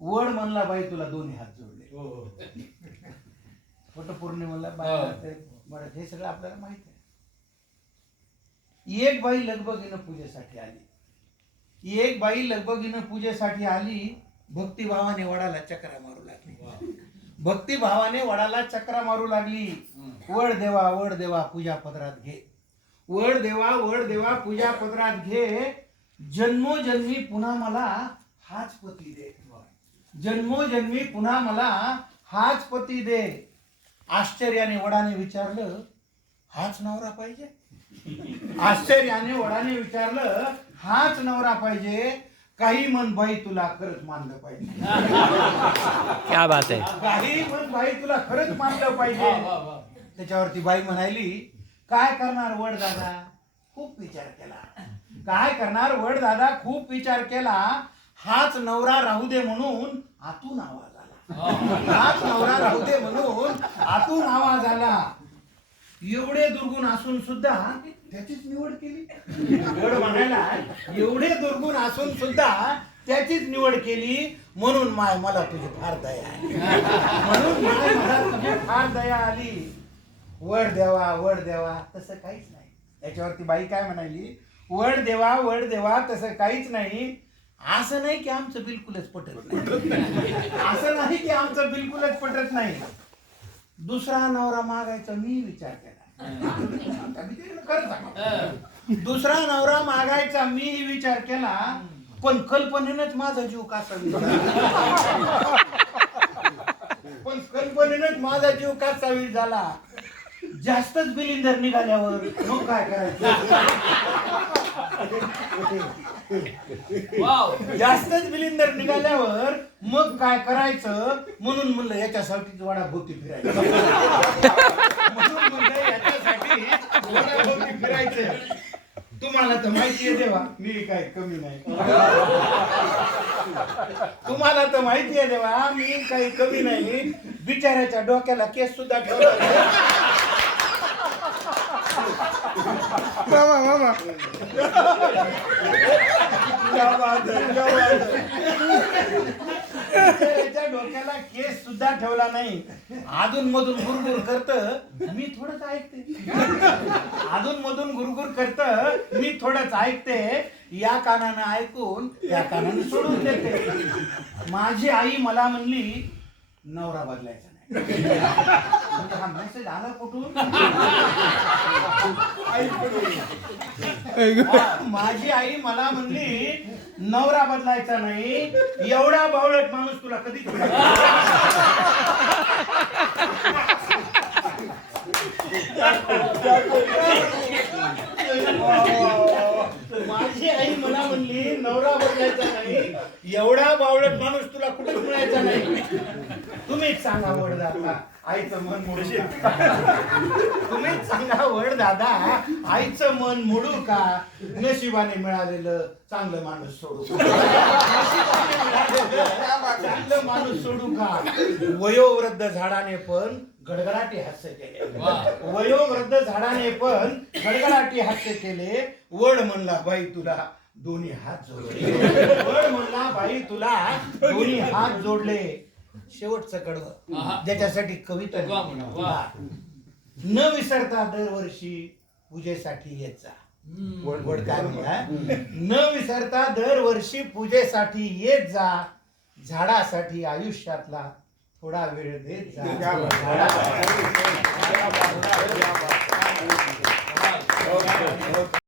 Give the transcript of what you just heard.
वड म्हणला बाई तुला दोन्ही हात जोडले हो हो म्हणला बाई हो. हे सगळं आपल्याला माहित आहे एक बाई लगबगीनं पूजेसाठी आली एक बाई लगबगीनं पूजेसाठी आली भक्तिभावाने वडाला चक्रा मारू लागली भक्तिभावाने वडाला चक्रा मारू लागली वड देवा वड देवा पूजा पदरात घे वड देवा वड देवा पूजा पदरात घे जन्मोजन्मी पुन्हा मला हाच पती दे जन्मोजन्मी पुन्हा मला हाच पती दे आश्चर्याने वडाने विचारलं हाच नवरा पाहिजे आश्चर्याने वडाने विचारलं हाच नवरा पाहिजे काही मन भाई तुला खरंच मानलं पाहिजे बात आहे काही मन भाई तुला खरंच मानलं पाहिजे त्याच्यावरती बाई म्हणायली काय करणार वड दादा खूप विचार केला काय करणार वड दादा खूप विचार केला हाच नवरा राहू दे म्हणून आतून आवाज आला हाच नवरा राहू दे म्हणून आतून आवाज आला एवढे दुर्गुण असून सुद्धा त्याचीच निवड केली म्हणायला एवढे दुर्गुण असून सुद्धा त्याचीच निवड केली म्हणून माय मला तुझी फार दया आली म्हणून मला फार दया आली वड देवा वड देवा तसं काहीच नाही याच्यावरती बाई काय म्हणाली वड देवा वड देवा तसं काहीच नाही असं नाही की आमचं बिलकुलच पटत नाही असं नाही की आमचं बिलकुलच पटत नाही दुसरा नवरा मागायचा मी विचार केला दुसरा नवरा मागायचा मी विचार केला पण कल्पनेनच माझा जीव का पण कल्पनेनच माझा जीव कासावी झाला जास्तच बिलिंदर निघाल्यावर मग काय करायचं जास्तच बिलिंदर निघाल्यावर मग काय करायचं म्हणून म्हणलं याच्यासाठी वडा भोवती फिरायचं याच्यासाठी फिरायचं तुम्हाला तर माहिती आहे देवा मी काय कमी नाही तुम्हाला तर माहिती आहे देवा मी काही कमी नाही बिचाऱ्याच्या डोक्याला केस सुद्धा ठेवला मामा मामा त्याच्या डोक्याला केस सुद्धा ठेवला नाही अजून मधून गुरगुर करत मी थोडंच ऐकते अधून मधून गुरगुर करत मी थोडंच ऐकते या कानानं ऐकून या कानानं सोडून देते माझी आई मला म्हणली नवरा बदलायचा नाही हा मेसेज आला कुठून माझी आई मला म्हणली नवरा बदलायचा नाही एवढा बावळट माणूस तुला कधी माझी आई मला म्हणली नवरा बदलायचा नाही एवढा बावळट माणूस तुला कुठे मिळायचा नाही तुम्हीच सांगा वड दादा आईचं मन मोडू तुम्हीच सांगा वड दादा आईचं मन मोडू का नशिबाने मिळालेलं चांगलं माणूस सोडू चांगलं माणूस सोडू का वयोवृद्ध झाडाने पण गडगडाटी हास्य केले वयोवृद्ध झाडाने पण गडगडाटी हास्य केले वड म्हणला बाई तुला दोन्ही हात जोडले वड म्हणला बाई तुला दोन्ही हात जोडले शेवटचं कडवं ज्याच्यासाठी कविता न विसरता दरवर्षी पूजेसाठी येत जा न विसरता दरवर्षी पूजेसाठी येत जा झाडासाठी आयुष्यातला थोडा वेळ देत जा